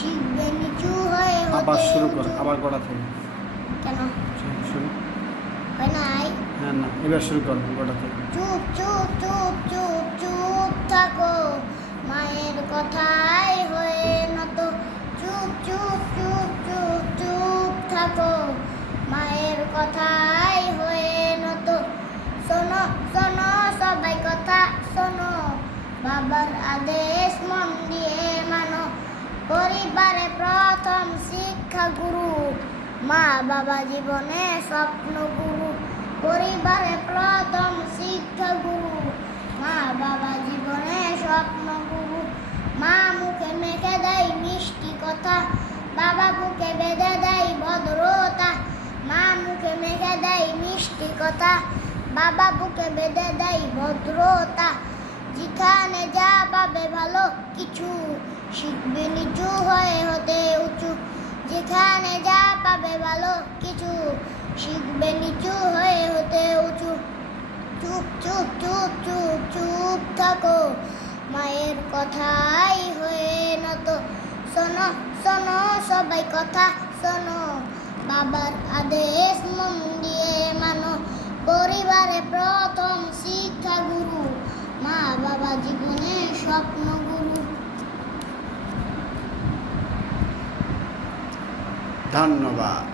শিখবে নিচু হয়ে আবার শুরু কর আবার গড়া থেকে। কেন? শুরু- হয় নাই? হ্যাঁ না এবার শুরু কর গড়া থেকে। চুপ চুপ চুপ চুপ চুপ থাকো। মায়ের কথাই হয়ে নত। চুপ চুপ চুপ চুপ চুপ থাকো। মায়ের কথাই হয়ে নত। শোনো শোনো সবাই কথা শোনো। বাবার আদেশ পরিবারে প্রথম শিক্ষা গুরু। মা বাবা জীবনে স্বপ্ন গুরু। পরিবারে প্রথম শিক্ষা গুরু। মা বাবা জীবনে স্বপ্ন গুরু। মা মুখে মেখে দেয় মিষ্টি কথা। বাবা বুকে বেঁধে দেয় ভদ্রতা। মা মুখে মেখে দেয় মিষ্টি কথা। বাবা বুকে বেঁধে দেয় ভদ্রতা। যেখানে যা পাবে ভালো শিখবে নিচু হয়ে হতে উঁচু। যেখানে যা পাবে ভালো কিছু শিখবে নিচু হয়ে হতে উঁচু। চুপ চুপ চুপ চুপ চুপ থাকো। মায়ের কথাই হয়ে নত। শোনো শোনো, সবাই কথা শোনো। বাবার আদেশ মন দিয়ে মানো। পরিবারে প্রথম শিক্ষা গুরু মা বাবা জীবনে স্বপ্ন গুরু ধন্যবাদ।